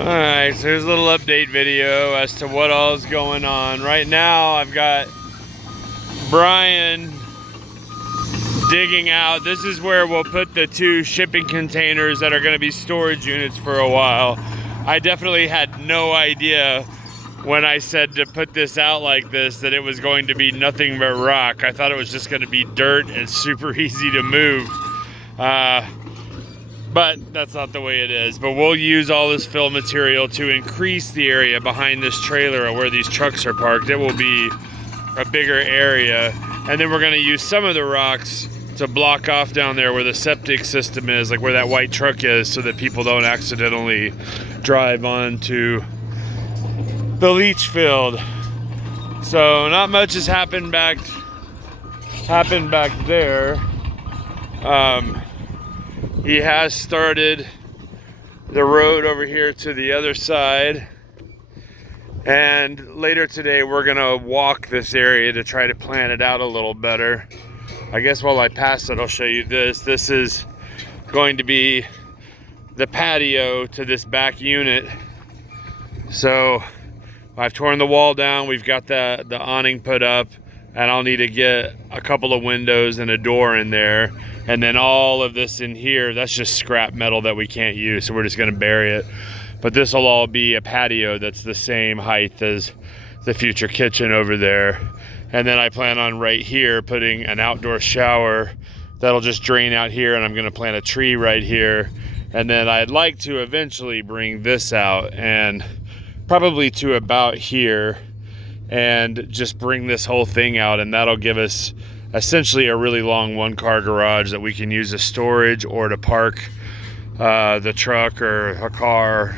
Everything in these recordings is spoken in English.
Alright, so here's a little update video as to what all is going on. Right now I've got Brian digging out. This is where we'll put the 2 shipping containers that are going to be storage units for a while. I definitely had no idea when I said to put this out like this that it was going to be nothing but rock. I thought it was just going to be dirt and super easy to move. But that's not the way it is. But we'll use all this fill material to increase the area behind this trailer where these trucks are parked. It will be a bigger area. And then we're gonna use some of the rocks to block off down there where the septic system is, like where that white truck is, so that people don't accidentally drive onto the leach field. So not much has happened back there. He has started the road over here to the other side, and later today we're gonna walk this area to try to plan it out a little better. I guess while I pass it, I'll show you this. This is going to be the patio to this back unit. So I've torn the wall down, we've got the awning put up, and I'll need to get a couple of windows and a door in there. And then all of this in here, that's just scrap metal that we can't use, so we're just gonna bury it. But this will all be a patio that's the same height as the future kitchen over there. And then I plan on right here putting an outdoor shower that'll just drain out here, and I'm gonna plant a tree right here. And then I'd like to eventually bring this out and probably to about here and just bring this whole thing out, and that'll give us essentially a really long 1-car garage that we can use as storage or to park the truck or a car,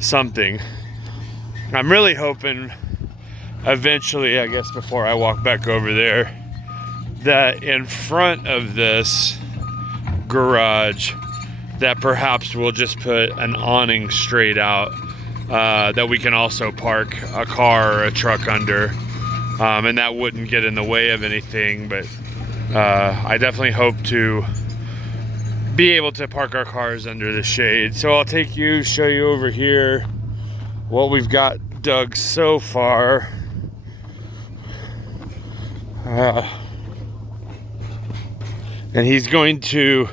something. I'm really hoping eventually, I guess before I walk back over there, that in front of this garage that perhaps we'll just put an awning straight out that we can also park a car or a truck under. And that wouldn't get in the way of anything, but I definitely hope to be able to park our cars under the shade. So I'll show you over here what we've got dug so far. And he's going to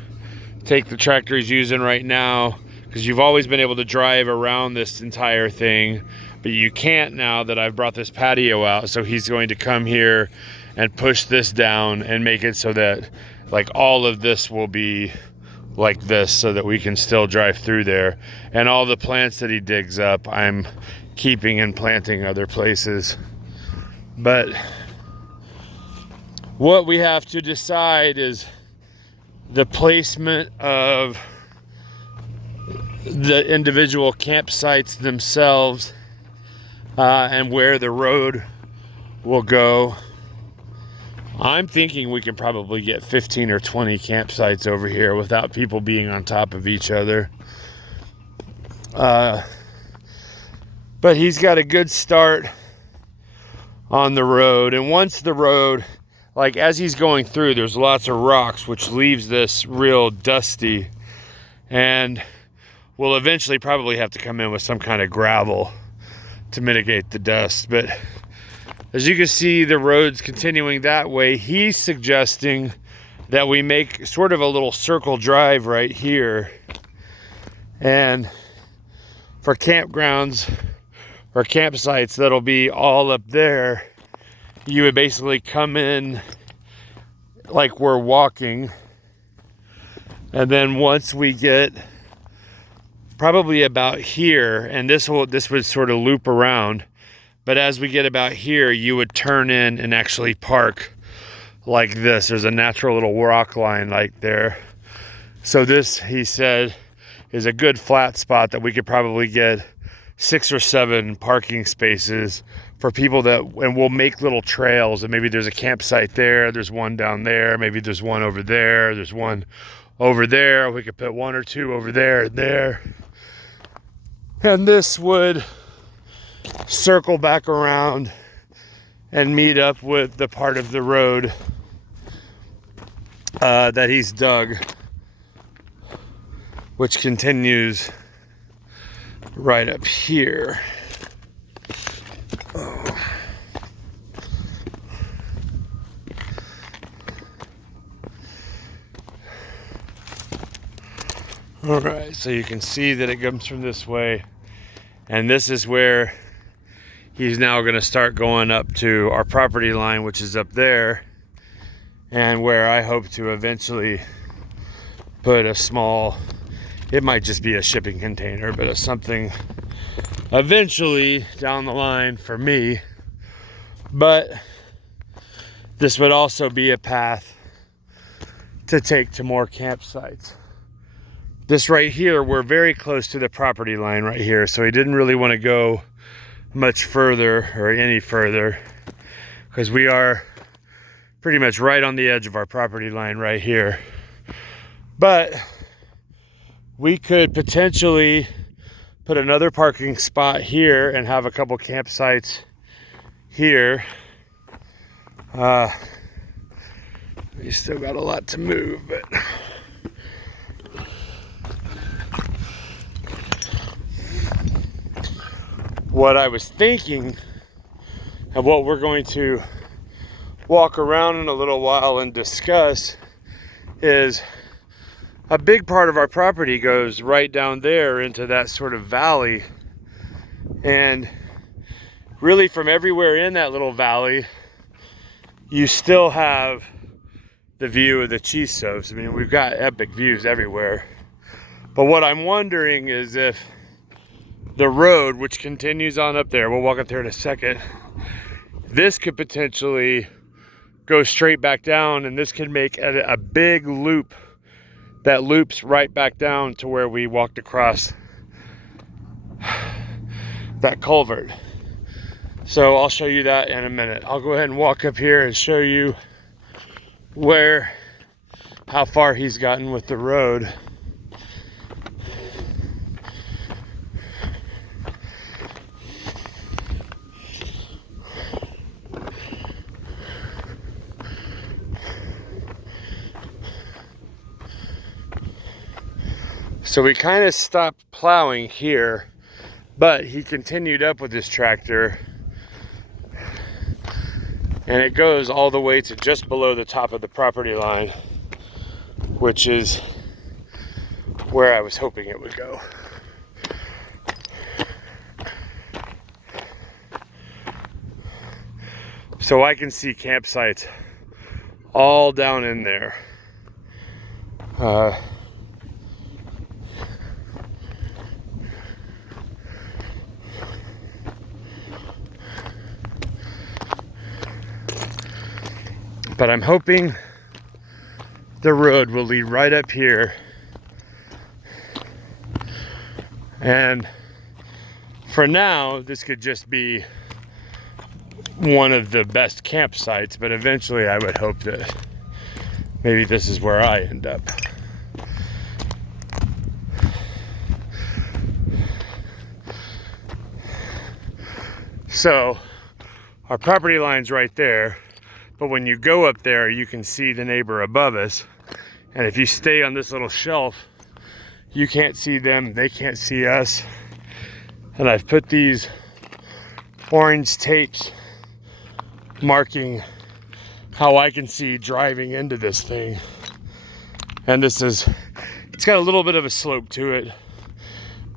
take the tractor he's using right now, because you've always been able to drive around this entire thing, but you can't now that I've brought this patio out. So he's going to come here and push this down and make it so that like all of this will be like this, so that we can still drive through there. And all the plants that he digs up, I'm keeping and planting other places. But what we have to decide is the placement of the individual campsites themselves, and where the road will go. I'm thinking we can probably get 15 or 20 campsites over here without people being on top of each other. But he's got a good start on the road. And once the road, like as he's going through, there's lots of rocks, which leaves this real dusty. And we'll eventually probably have to come in with some kind of gravel to mitigate the dust. But as you can see, the road's continuing that way. He's suggesting that we make sort of a little circle drive right here. And for campgrounds or campsites that'll be all up there, you would basically come in like we're walking. And then once we get probably about here, and this would sort of loop around, but as we get about here, you would turn in and actually park like this. There's a natural little rock line right there. So this, he said, is a good flat spot that we could probably get 6 or 7 parking spaces for people that, and we'll make little trails, and maybe there's a campsite there, there's one down there, maybe there's one over there, there's one over there. We could put 1 or 2 over there and there. And this would circle back around and meet up with the part of the road that he's dug, which continues right up here. Oh. All right, so you can see that it comes from this way, and this is where he's now going to start going up to our property line, which is up there, and where I hope to eventually put a small, it might just be a shipping container, but it's something eventually down the line for me. But this would also be a path to take to more campsites. This right here, we're very close to the property line right here, so he didn't really want to go much further or any further, because we are pretty much right on the edge of our property line right here. But we could potentially put another parking spot here and have a couple campsites here. We still got a lot to move, but what I was thinking of what we're going to walk around in a little while and discuss is a big part of our property goes right down there into that sort of valley, and really from everywhere in that little valley you still have the view of the Chisos. I mean, we've got epic views everywhere, but what I'm wondering is if the road, which continues on up there, we'll walk up there in a second, this could potentially go straight back down, and this could make a big loop that loops right back down to where we walked across that culvert. So I'll show you that in a minute. I'll go ahead and walk up here and show you how far he's gotten with the road. So we kind of stopped plowing here, but he continued up with his tractor, and it goes all the way to just below the top of the property line, which is where I was hoping it would go. So I can see campsites all down in there. But I'm hoping the road will lead right up here, and for now this could just be one of the best campsites, but eventually I would hope that maybe this is where I end up. So our property line's right there, but when you go up there, you can see the neighbor above us. And if you stay on this little shelf, you can't see them, they can't see us. And I've put these orange tapes marking how I can see driving into this thing. And it's got a little bit of a slope to it,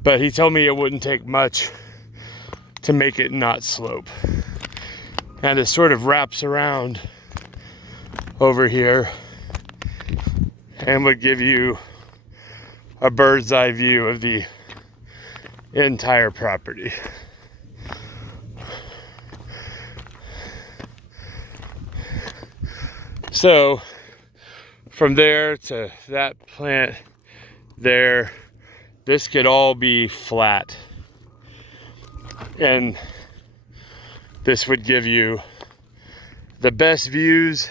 but he told me it wouldn't take much to make it not slope. And it sort of wraps around over here and would give you a bird's eye view of the entire property. So from there to that plant there, this could all be flat, and this would give you the best views,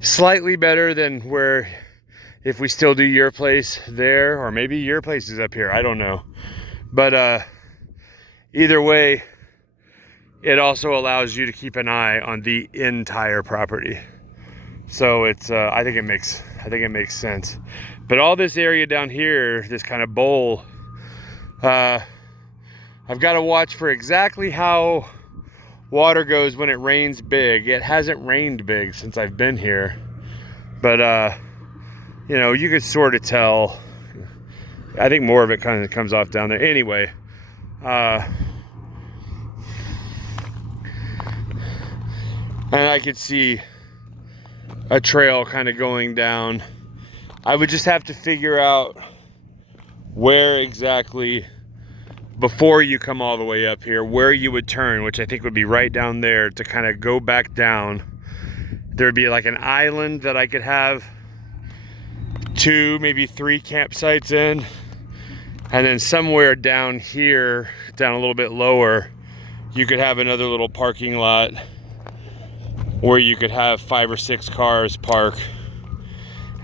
slightly better than where, if we still do your place there, or maybe your place is up here, I don't know. But either way, it also allows you to keep an eye on the entire property. So it's I think it makes sense. But all this area down here, this kind of bowl, I've got to watch for exactly how water goes when it rains big. It hasn't rained big since I've been here, but you know, you could sort of tell. I think more of it kind of comes off down there. Anyway, and I could see a trail kind of going down. I would just have to figure out where exactly, before you come all the way up here, where you would turn, which I think would be right down there, to kind of go back down. There'd be like an island that I could have 2, maybe 3 campsites in, and then somewhere down here, down a little bit lower, you could have another little parking lot where you could have 5 or 6 cars park,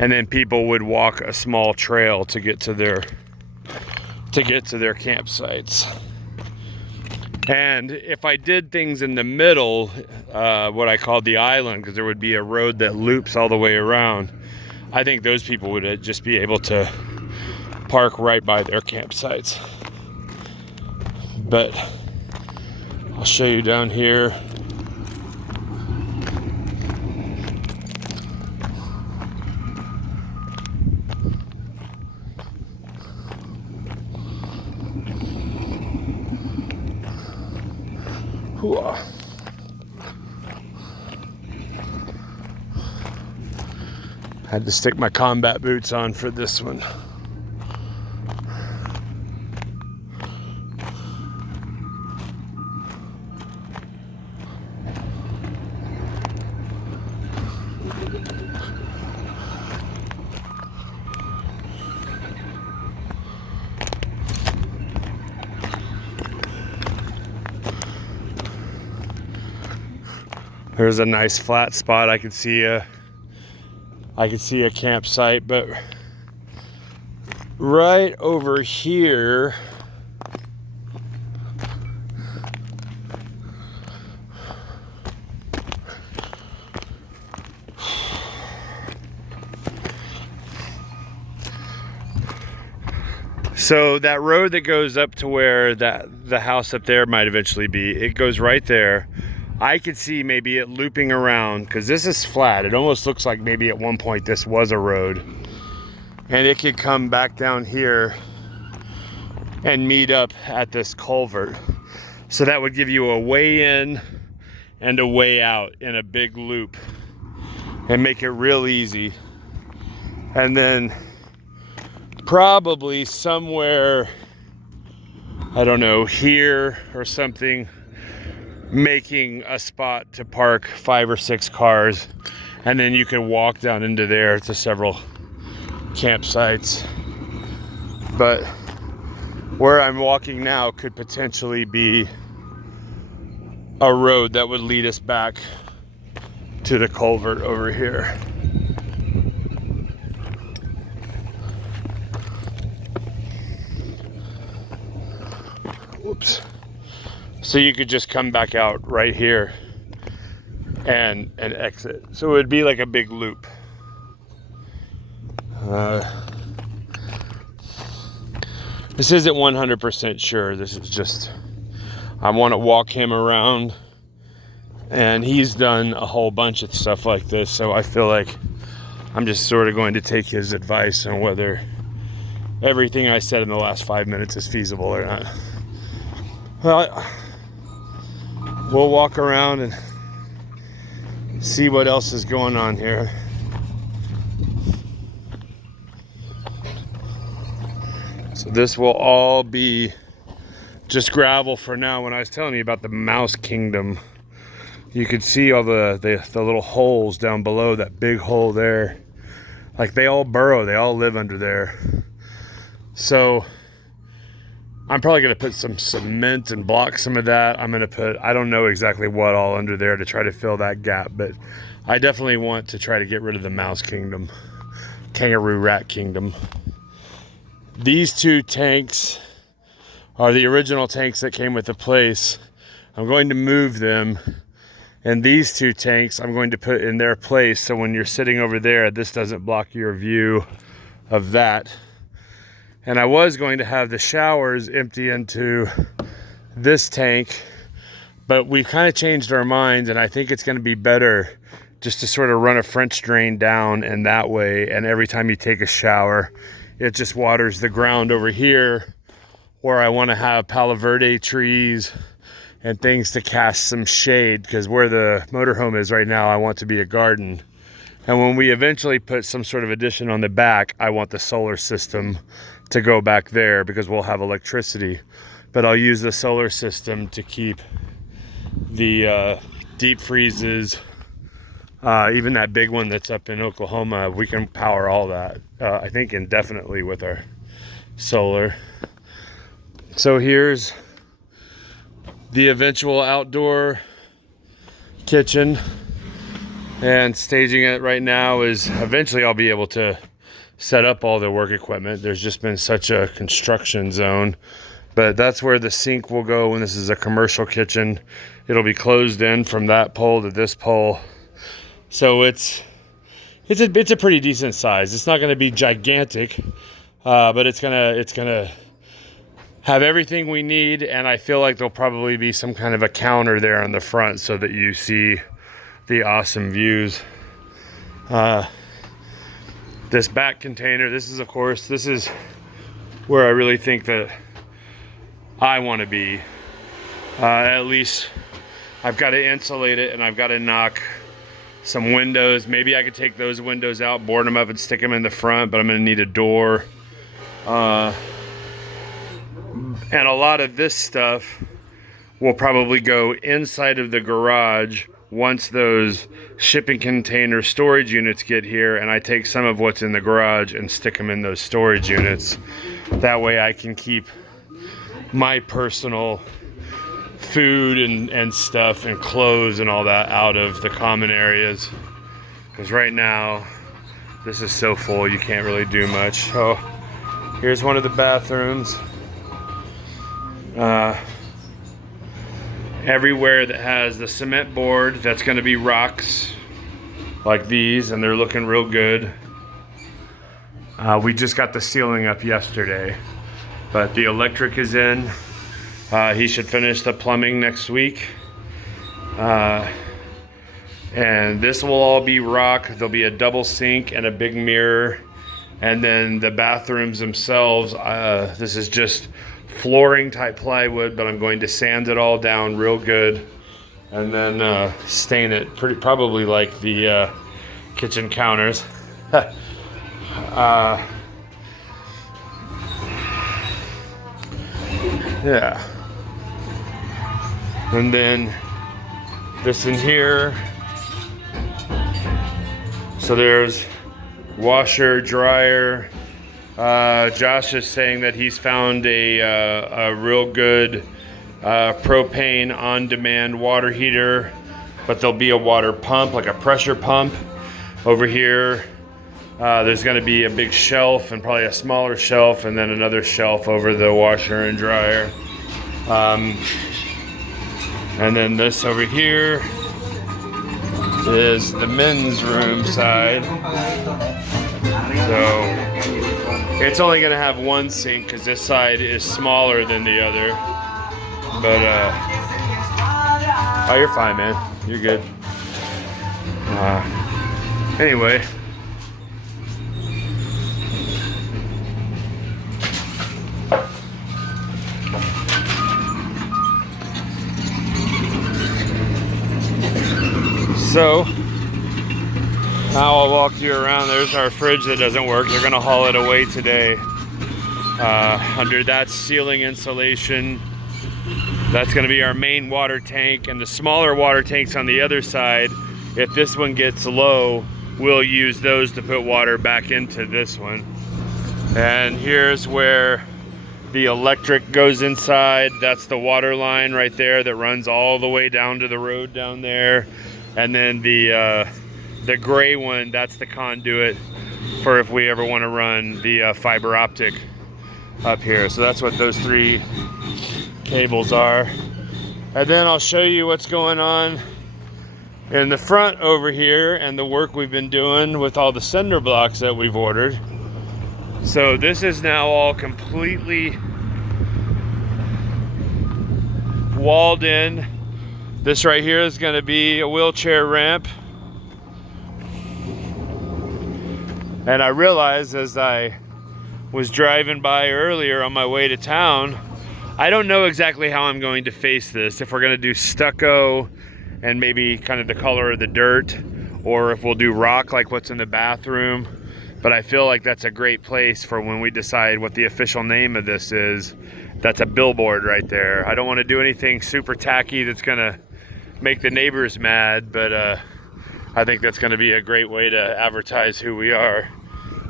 and then people would walk a small trail to get to their campsites. And if I did things in the middle, what I called the island, because there would be a road that loops all the way around, I think those people would just be able to park right by their campsites. But I'll show you down here. Hooah. Had to stick my combat boots on for this one. There's a nice flat spot. I could see a campsite, but right over here, so that road that goes up to where the house up there might eventually be, it goes right there. I could see maybe it looping around, because this is flat. It almost looks like maybe at one point this was a road, and it could come back down here and meet up at this culvert. So that would give you a way in and a way out in a big loop and make it real easy. And then probably somewhere, I don't know, here or something, making a spot to park 5 or 6 cars, and then you can walk down into there to several campsites. But where I'm walking now could potentially be a road that would lead us back to the culvert over here. Whoops. So you could just come back out right here and exit. So it would be like a big loop. This isn't 100% sure. This is just, I want to walk him around, and he's done a whole bunch of stuff like this. So I feel like I'm just sort of going to take his advice on whether everything I said in the last 5 minutes is feasible or not. Well, we'll walk around and see what else is going on here. So this will all be just gravel for now. When I was telling you about the mouse kingdom, you could see all the little holes down below, that big hole there. Like, they all burrow, they all live under there. So I'm probably gonna put some cement and block some of that. I'm gonna put, I don't know exactly what all under there to try to fill that gap, but I definitely want to try to get rid of the mouse kingdom, kangaroo rat kingdom. These 2 tanks are the original tanks that came with the place. I'm going to move them, and these 2 tanks I'm going to put in their place, so when you're sitting over there, this doesn't block your view of that. And I was going to have the showers empty into this tank, but we've kind of changed our minds, and I think it's going to be better just to sort of run a French drain down in that way, and every time you take a shower, it just waters the ground over here where I want to have Palo Verde trees and things to cast some shade, because where the motorhome is right now, I want to be a garden. And when we eventually put some sort of addition on the back, I want the solar system to go back there because we'll have electricity. But I'll use the solar system to keep the deep freezes, even that big one that's up in Oklahoma. We can power all that, I think, indefinitely with our solar. So here's the eventual outdoor kitchen, and staging it right now is eventually I'll be able to set up all the work equipment. There's just been such a construction zone, but that's where the sink will go when this is a commercial kitchen. It'll be closed in from that pole to this pole. So it's a pretty decent size. It's not going to be gigantic, but it's gonna have everything we need, and I feel like there'll probably be some kind of a counter there on the front so that you see the awesome views. This back container, this is where I really think that I want to be. At least I've got to insulate it, and I've got to knock some windows. Maybe I could take those windows out, board them up, and stick them in the front, but I'm going to need a door. And a lot of this stuff will probably go inside of the garage once those shipping container storage units get here, and I take some of what's in the garage and stick them in those storage units. That way I can keep my personal food and stuff and clothes and all that out of the common areas, because right now this is so full you can't really do much. Oh, here's one of the bathrooms. Everywhere that has the cement board, that's going to be rocks like these, and they're looking real good. We just got the ceiling up yesterday, but the electric is in. He should finish the plumbing next week. And this will all be rock. There'll be a double sink and a big mirror. And then the bathrooms themselves, this is just flooring type plywood, but I'm going to sand it all down real good and then stain it probably like the kitchen counters. Yeah. And then this in here. So there's washer, dryer. Josh is saying that he's found a real good propane on-demand water heater, but there'll be a water pump, like a pressure pump over here. There's going to be a big shelf and probably a smaller shelf, and then another shelf over the washer and dryer. And then this over here is the men's room side. So it's only going to have one sink because this side is smaller than the other. But, oh, you're fine, man. You're good. Anyway. So, now I'll walk you around. There's our fridge that doesn't work. They're gonna haul it away today. Under that ceiling insulation, that's gonna be our main water tank, and the smaller water tanks on the other side, if this one gets low, we'll use those to put water back into this one. And here's where the electric goes inside. That's the water line right there that runs all the way down to the road down there. And then the gray one, that's the conduit for if we ever want to run the fiber optic up here. So that's what those three cables are. And then I'll show you what's going on in the front over here and the work we've been doing with all the cinder blocks that we've ordered. So this is now all completely walled in. This right here is going to be a wheelchair ramp. And I realized as I was driving by earlier on my way to town, I don't know exactly how I'm going to face this. If we're going to do stucco and maybe kind of the color of the dirt, or if we'll do rock like what's in the bathroom. But I feel like that's a great place for when we decide what the official name of this is. That's a billboard right there. I don't want to do anything super tacky that's gonna make the neighbors mad, but I think that's gonna be a great way to advertise who we are.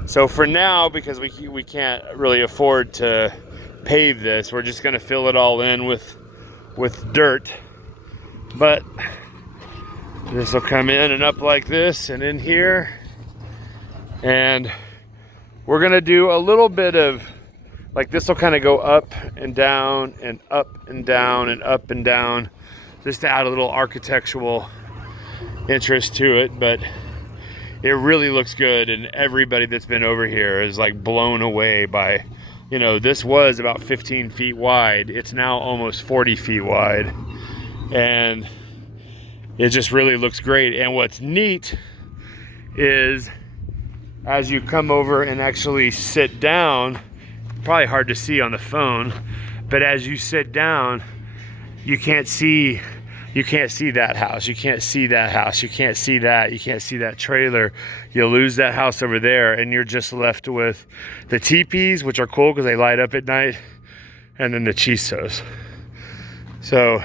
So for now, because we can't really afford to pave this, we're just gonna fill it all in with dirt. But this will come in and up like this and in here. And we're gonna do a little bit of, like this will kind of go up and down and up and down and up and down, just to add a little architectural interest to it. But it really looks good, and everybody that's been over here is like blown away by, you know, this was about 15 feet wide. It's now almost 40 feet wide, and it just really looks great. And what's neat is as you come over and actually sit down, probably hard to see on the phone, but as you sit down, you can't see that house, you can't see that house, you can't see that trailer. You'll lose that house over there, and you're just left with the teepees, which are cool because they light up at night, and then the chisos. So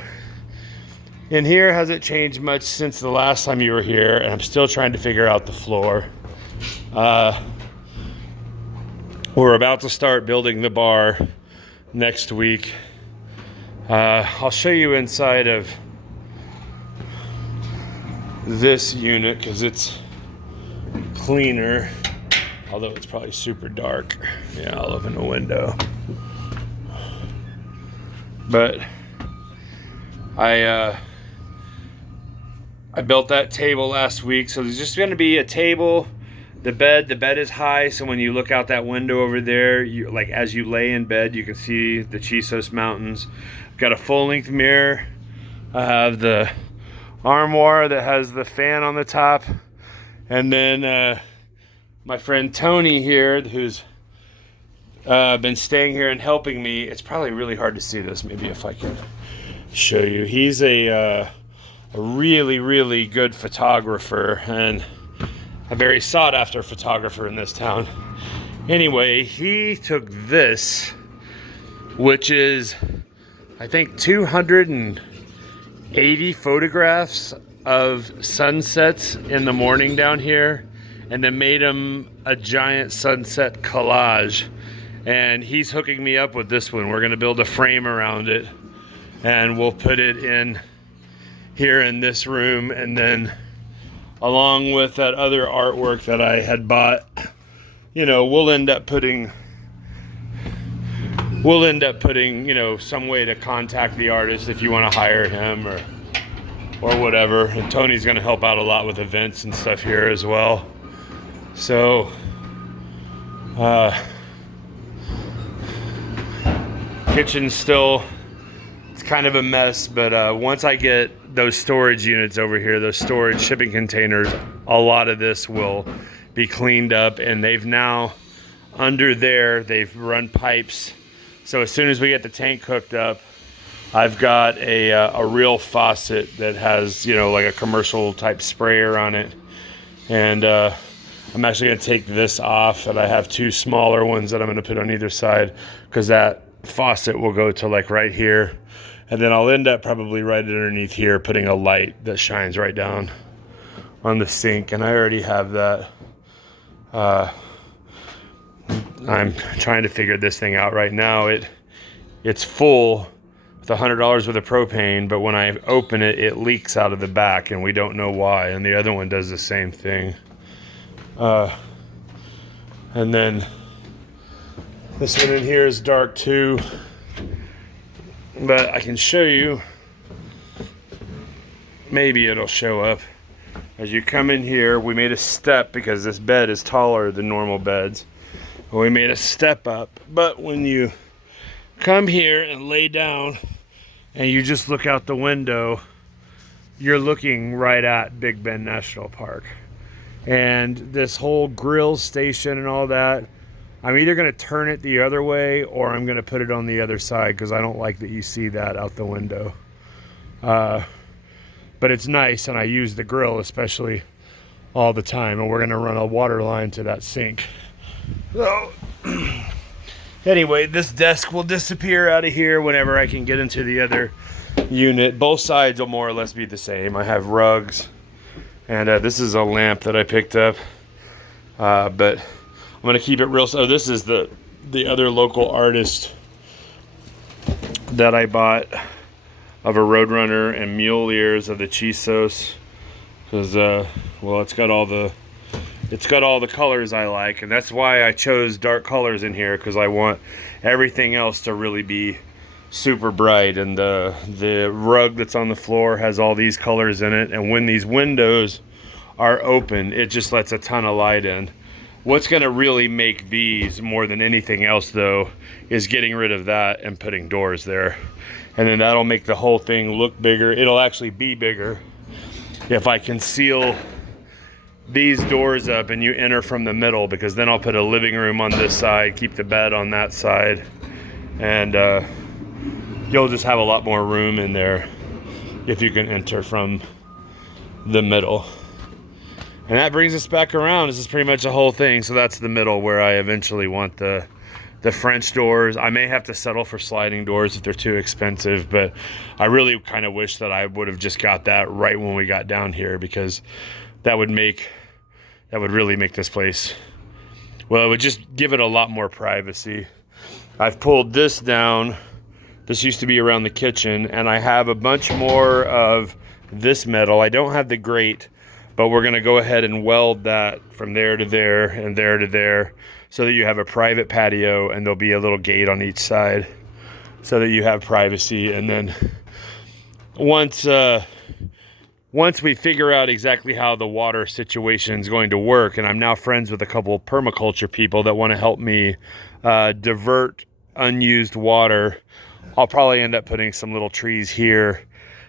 in here hasn't changed much since the last time you were here, and I'm still trying to figure out the floor. We're about to start building the bar next week. I'll show you inside of this unit because it's cleaner, although it's probably super dark. Yeah, I'll open the window. But I built that table last week, so there's just going to be a table. The bed is high, so when you look out that window over there, you, like as you lay in bed, you can see the Chisos Mountains. Got a full-length mirror. I have the armoire that has the fan on the top, and then my friend Tony here, who's been staying here and helping me. It's probably really hard to see this. Maybe if I can show you. He's a really, really good photographer and a very sought-after photographer in this town. Anyway, he took this, which is, I think, 280 photographs of sunsets in the morning down here, and then made him a giant sunset collage. And he's hooking me up with this one. We're gonna build a frame around it, and we'll put it in here in this room, and then along with that other artwork that I had bought, you know, we'll end up putting, you know, some way to contact the artist if you want to hire him or whatever. And Tony's going to help out a lot with events and stuff here as well. So, kitchen's still, it's kind of a mess, but once I get those storage units over here, those storage shipping containers, a lot of this will be cleaned up. And they've now, under there, they've run pipes. So as soon as we get the tank hooked up, I've got a real faucet that has, you know, like a commercial type sprayer on it. And I'm actually going to take this off, and I have two smaller ones that I'm going to put on either side, because that faucet will go to like right here. And then I'll end up probably right underneath here putting a light that shines right down on the sink. And I already have that. I'm trying to figure this thing out right now. It's full with $100 worth of propane, but when I open it, it leaks out of the back, and we don't know why. And the other one does the same thing. And then this one in here is dark too. But I can show you, maybe it'll show up. As you come in here, we made a step because this bed is taller than normal beds. We made a step up, but when you come here and lay down and you just look out the window, you're looking right at Big Bend National Park. And this whole grill station and all that, I'm either going to turn it the other way or I'm going to put it on the other side because I don't like that you see that out the window. But it's nice, and I use the grill especially all the time, and we're going to run a water line to that sink. So anyway, this desk will disappear out of here whenever I can get into the other unit. Both sides will more or less be the same. I have rugs, and this is a lamp that I picked up, but I'm gonna keep it real. So this is the other local artist that I bought of a Roadrunner and mule ears of the Chisos, because well, it's got all the colors I like, and that's why I chose dark colors in here, because I want everything else to really be super bright. And the rug that's on the floor has all these colors in it, and when these windows are open, it just lets a ton of light in. What's going to really make these more than anything else, though, is getting rid of that and putting doors there, and then that'll make the whole thing look bigger. It'll actually be bigger if I can seal these doors up and you enter from the middle, because then I'll put a living room on this side, keep the bed on that side, and you'll just have a lot more room in there if you can enter from the middle. And that brings us back around. This is pretty much the whole thing. So that's the middle where I eventually want the French doors. I may have to settle for sliding doors if they're too expensive, but I really kind of wish that I would have just got that right when we got down here, because that would really make this place, well, it would just give it a lot more privacy. I've pulled this down. This used to be around the kitchen, and I have a bunch more of this metal. I don't have the grate, but we're gonna go ahead and weld that from there to there and there to there, so that you have a private patio, and there'll be a little gate on each side so that you have privacy. And then once we figure out exactly how the water situation is going to work, and I'm now friends with a couple of permaculture people that want to help me divert unused water, I'll probably end up putting some little trees here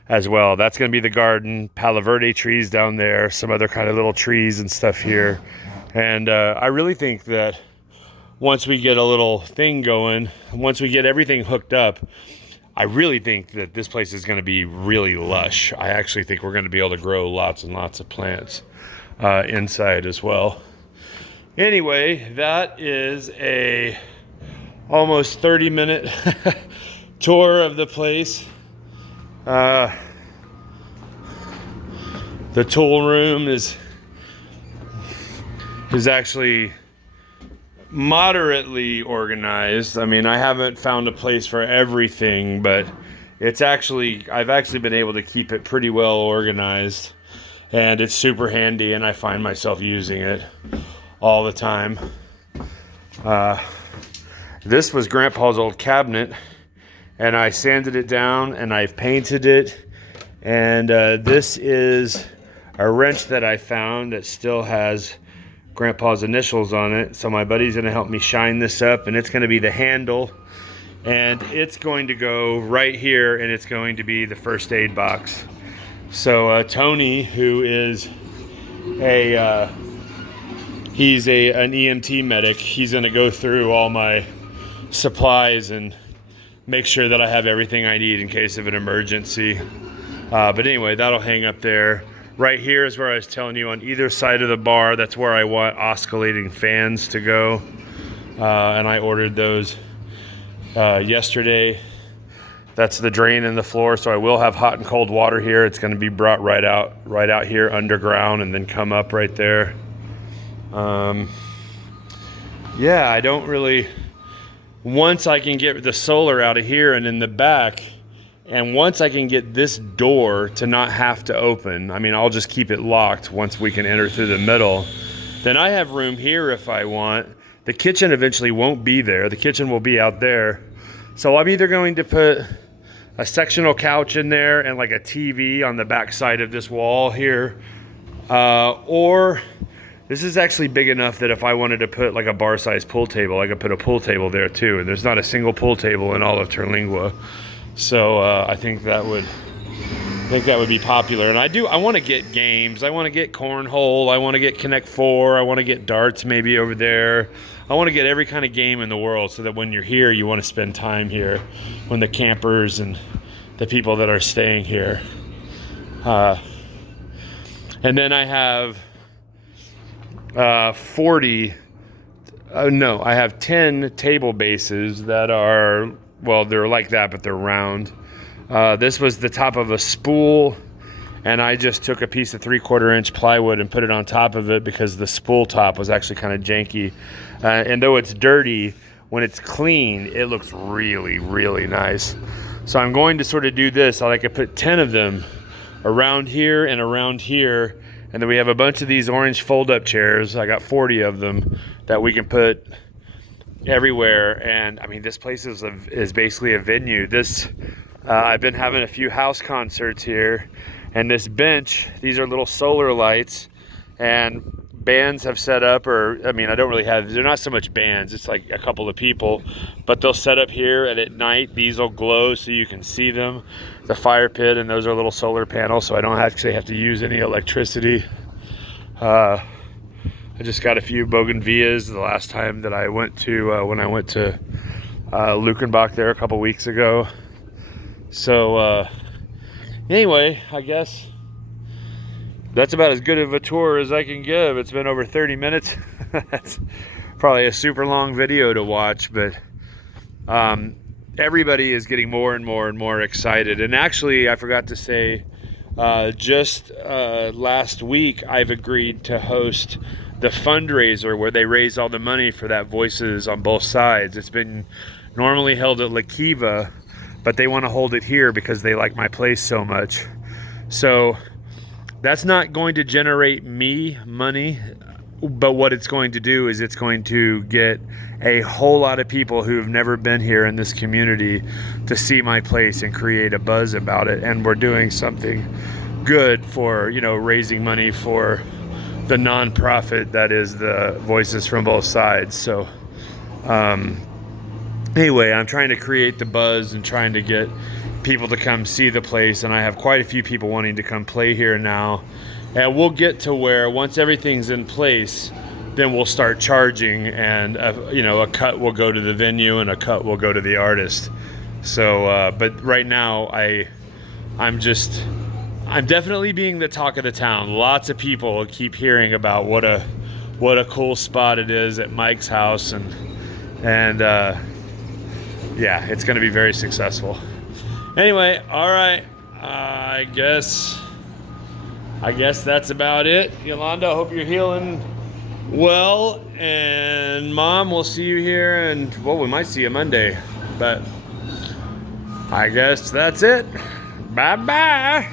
as well. That's going to be the garden, Palo Verde trees down there, some other kind of little trees and stuff here. And I really think that once we get a little thing going, once we get everything hooked up, I really think that this place is going to be really lush. I actually think we're going to be able to grow lots and lots of plants inside as well. Anyway, that is a almost 30-minute tour of the place. The tool room is actually moderately organized. I mean, I haven't found a place for everything, but I've actually been able to keep it pretty well organized, and it's super handy, and I find myself using it all the time. This was Grandpa's old cabinet, and I sanded it down and I've painted it. And this is a wrench that I found that still has Grandpa's initials on it. So my buddy's gonna help me shine this up, and it's gonna be the handle, and it's going to go right here, and it's going to be the first aid box. So Tony, who is he's an EMT medic, he's gonna go through all my supplies and make sure that I have everything I need in case of an emergency. But anyway, that'll hang up there. Right here is where I was telling you, on either side of the bar, that's where I want oscillating fans to go. And I ordered those yesterday. That's the drain in the floor, so I will have hot and cold water here. It's going to be brought right out here underground and then come up right there. Yeah, I don't really, once I can get the solar out of here and in the back, and once I can get this door to not have to open, I mean, I'll just keep it locked once we can enter through the middle, then I have room here if I want. The kitchen eventually won't be there. The kitchen will be out there. So I'm either going to put a sectional couch in there and like a TV on the back side of this wall here, or This is actually big enough that if I wanted to put like a bar-sized pool table, I could put a pool table there too. And there's not a single pool table in all of Terlingua. So I think that would be popular. And I want to get games. I want to get cornhole. I want to get Connect 4. I want to get darts maybe over there. I want to get every kind of game in the world so that when you're here, you want to spend time here. When the campers and the people that are staying here. And then I have 10 table bases that are, well, they're like that, but they're round. This was the top of a spool, and I just took a piece of 3/4 inch plywood and put it on top of it because the spool top was actually kind of janky. And though it's dirty, when it's clean, it looks really, really nice. So I'm going to sort of do this. I could put 10 of them around here and around here. And then we have a bunch of these orange fold-up chairs. I got 40 of them that we can put everywhere. And I mean, this place is basically a venue. I've been having a few house concerts here, and this bench, these are little solar lights, and bands have set up, or I mean, they're not so much bands, it's like a couple of people, but they'll set up here, and at night these will glow so you can see them. The fire pit, and those are little solar panels, so I don't actually have to use any electricity. I just got a few bougainvilleas the last time that I went to, when I went to Lukenbach there a couple weeks ago. So anyway, I guess that's about as good of a tour as I can give. It's been over 30 minutes. That's probably a super long video to watch, but everybody is getting more and more and more excited. And actually, I forgot to say, just last week, I've agreed to host the fundraiser where they raise all the money for that Voices on Both Sides. It's been normally held at La Kiva, but they want to hold it here because they like my place so much. So that's not going to generate me money, but what it's going to do is it's going to get a whole lot of people who have never been here in this community to see my place and create a buzz about it. And we're doing something good for, raising money for the nonprofit that is the Voices from Both Sides. So anyway, I'm trying to create the buzz and trying to get people to come see the place, and I have quite a few people wanting to come play here now. And we'll get to where once everything's in place, then we'll start charging, and a cut will go to the venue and a cut will go to the artist. So but right now I'm definitely being the talk of the town. Lots of people keep hearing about what a cool spot it is at Mike's house, and yeah, it's going to be very successful. Anyway, all right, I guess that's about it. Yolanda, I hope you're healing well, and Mom, we'll see you here, and well, we might see you Monday, but I guess that's it. Bye-bye.